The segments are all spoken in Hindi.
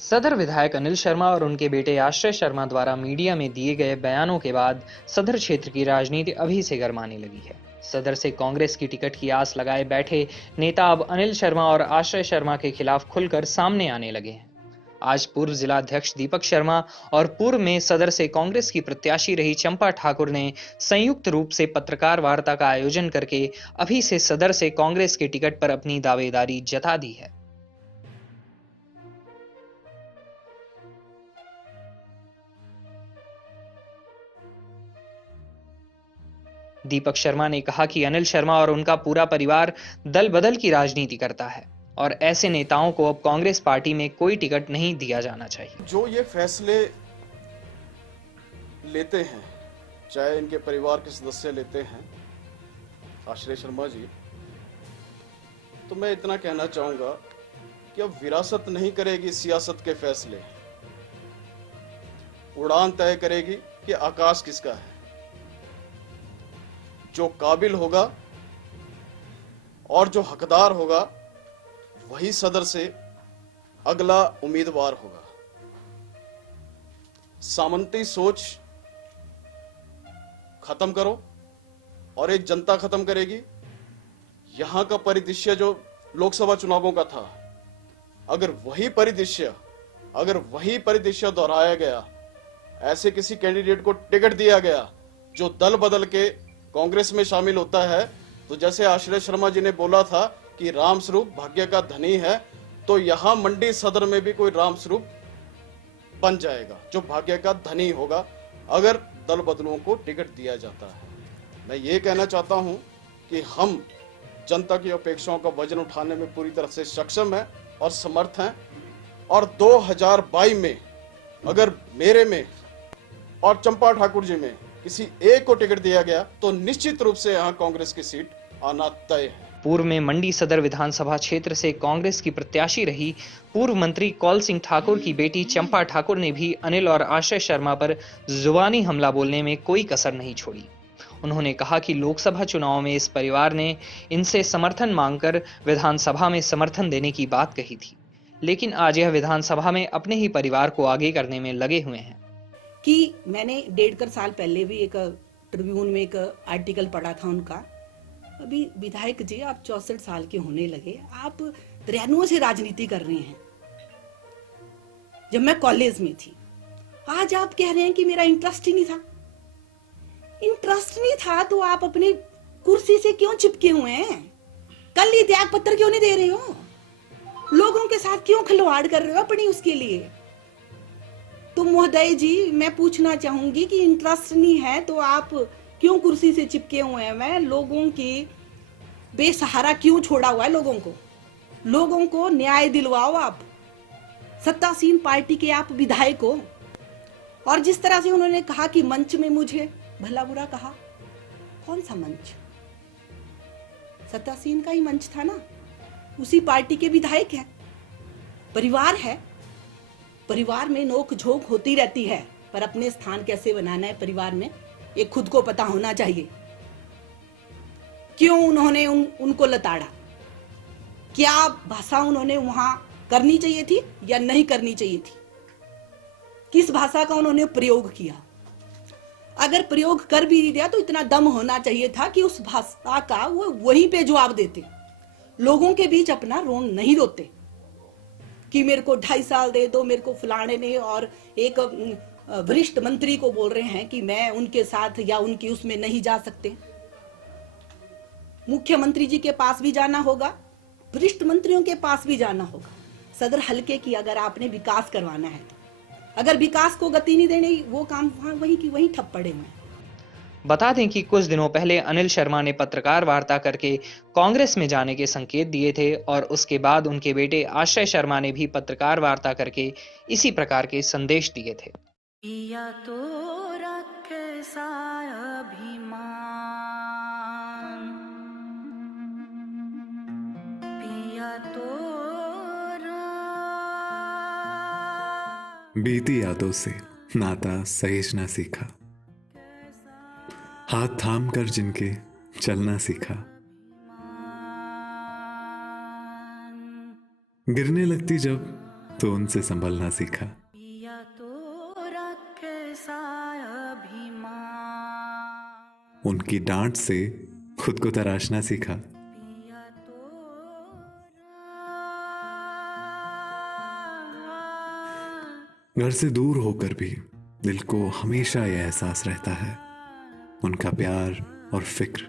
सदर विधायक अनिल शर्मा और उनके बेटे आश्रय शर्मा द्वारा मीडिया में दिए गए बयानों के बाद सदर क्षेत्र की राजनीति अभी से गर्माने लगी है। सदर से कांग्रेस की टिकट की आस लगाए बैठे नेता अब अनिल शर्मा और आश्रय शर्मा के खिलाफ खुलकर सामने आने लगे हैं। आज पूर्व जिलाध्यक्ष दीपक शर्मा और पूर्व में सदर से कांग्रेस की प्रत्याशी रही चंपा ठाकुर ने संयुक्त रूप से पत्रकार वार्ता का आयोजन करके अभी से सदर से कांग्रेस के टिकट पर अपनी दावेदारी जता दी है। दीपक शर्मा ने कहा कि अनिल शर्मा और उनका पूरा परिवार दल बदल की राजनीति करता है और ऐसे नेताओं को अब कांग्रेस पार्टी में कोई टिकट नहीं दिया जाना चाहिए। जो ये फैसले लेते हैं, चाहे इनके परिवार के सदस्य लेते हैं, आश्रय शर्मा जी, तो मैं इतना कहना चाहूंगा कि अब विरासत नहीं करेगी सियासत के फैसले, उड़ान तय करेगी कि आकाश किसका है। जो काबिल होगा और जो हकदार होगा वही सदर से अगला उम्मीदवार होगा। सामंती सोच खत्म करो और एक जनता खत्म करेगी। यहां का परिदृश्य जो लोकसभा चुनावों का था, अगर वही परिदृश्य दोहराया गया, ऐसे किसी कैंडिडेट को टिकट दिया गया जो दल बदल के कांग्रेस में शामिल होता है, तो जैसे आश्रय शर्मा जी ने बोला था कि राम स्वरूप भाग्य का धनी है, तो यहां मंडी सदर में भी कोई राम स्वरूप बन जाएगा जो भाग्य का धनी होगा अगर दल बदलुओं को टिकट दिया जाता है। मैं ये कहना चाहता हूं कि हम जनता की अपेक्षाओं का वजन उठाने में पूरी तरह से सक्षम हैं और समर्थ हैं, और 2022 में अगर मेरे में और चंपा ठाकुर जी में किसी एक को टिकट दिया गया तो निश्चित रूप से यहां कांग्रेस की सीट आना तय है। पूर्व में मंडी सदर विधानसभा क्षेत्र से कांग्रेस की प्रत्याशी रही पूर्व मंत्री कौल सिंह ठाकुर की बेटी चंपा ठाकुर ने भी अनिल और आश्रय शर्मा पर जुबानी हमला बोलने में कोई कसर नहीं छोड़ी। उन्होंने कहा कि लोकसभा चुनाव में इस परिवार ने इनसे समर्थन मांगकर विधानसभा में समर्थन देने की बात कही थी, लेकिन आज यह विधानसभा में अपने ही परिवार को आगे करने में लगे हुए हैं। कि मैंने 1.5 साल पहले भी एक ट्रिब्यून में एक आर्टिकल पढ़ा था उनका। अभी विधायक जी आप 64 साल के होने लगे, आप 93 से राजनीति कर रहे हैं। जब मैं कॉलेज में थी, आज आप कह रहे हैं कि मेरा इंटरेस्ट ही नहीं था। इंटरेस्ट नहीं था तो आप अपनी कुर्सी से क्यों चिपके हुए हैं? कल ही त्याग पत्र क्यों नहीं दे रहे हो? लोगों के साथ क्यों खिलवाड़ कर रहे हो अपनी उसके लिए? तो महोदय जी, मैं पूछना चाहूंगी कि इंटरेस्ट नहीं है तो आप क्यों कुर्सी से चिपके हुए हैं? मैं लोगों के बेसहारा क्यों छोड़ा हुआ है? लोगों को न्याय दिलवाओ। आप सत्तासीन पार्टी के आप विधायक हो, और जिस तरह से उन्होंने कहा कि मंच में मुझे भला बुरा कहा, कौन सा मंच? सत्तासीन का ही मंच था ना, उसी पार्टी के विधायक है, परिवार है। परिवार में नोक झोंक होती रहती है, पर अपने स्थान कैसे बनाना है परिवार में, ये खुद को पता होना चाहिए। क्यों उन्होंने उनको लताड़ा? क्या भाषा उन्होंने वहां करनी चाहिए थी या नहीं करनी चाहिए थी? किस भाषा का उन्होंने प्रयोग किया? अगर प्रयोग कर भी दिया तो इतना दम होना चाहिए था कि उस भाषा का वो वहीं पे जवाब देते। लोगों के बीच अपना रोन नहीं रोते कि मेरे को 2.5 साल दे दो, मेरे को फलाने ने, और एक वरिष्ठ मंत्री को बोल रहे हैं कि मैं उनके साथ या उनकी उसमें नहीं जा सकते। मुख्यमंत्री जी के पास भी जाना होगा, वरिष्ठ मंत्रियों के पास भी जाना होगा। सदर हल्के की अगर आपने विकास करवाना है, अगर विकास को गति नहीं देनी, वो काम वहीं की वहीं ठप पड़े हुए हैं। बता दें कि कुछ दिनों पहले अनिल शर्मा ने पत्रकार वार्ता करके कांग्रेस में जाने के संकेत दिए थे और उसके बाद उनके बेटे आश्रय शर्मा ने भी पत्रकार वार्ता करके इसी प्रकार के संदेश दिए थे। पिया तो कैसा अभिमान, पिया तो बीती यादों से नाता सहेजना सीखा, हाथ थाम कर जिनके चलना सीखा। गिरने लगती जब तो उनसे संभलना सीखा। पिया तोरा कैसा अभिमान, उनकी डांट से खुद को तराशना सीखा। पिया तोरा घर से दूर होकर भी दिल को हमेशा यह एहसास रहता है, उनका प्यार और फिक्र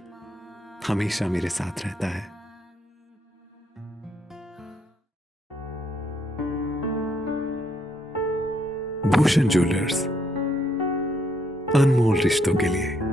हमेशा मेरे साथ रहता है। भूषण ज्वेलर्स, अनमोल रिश्तों के लिए।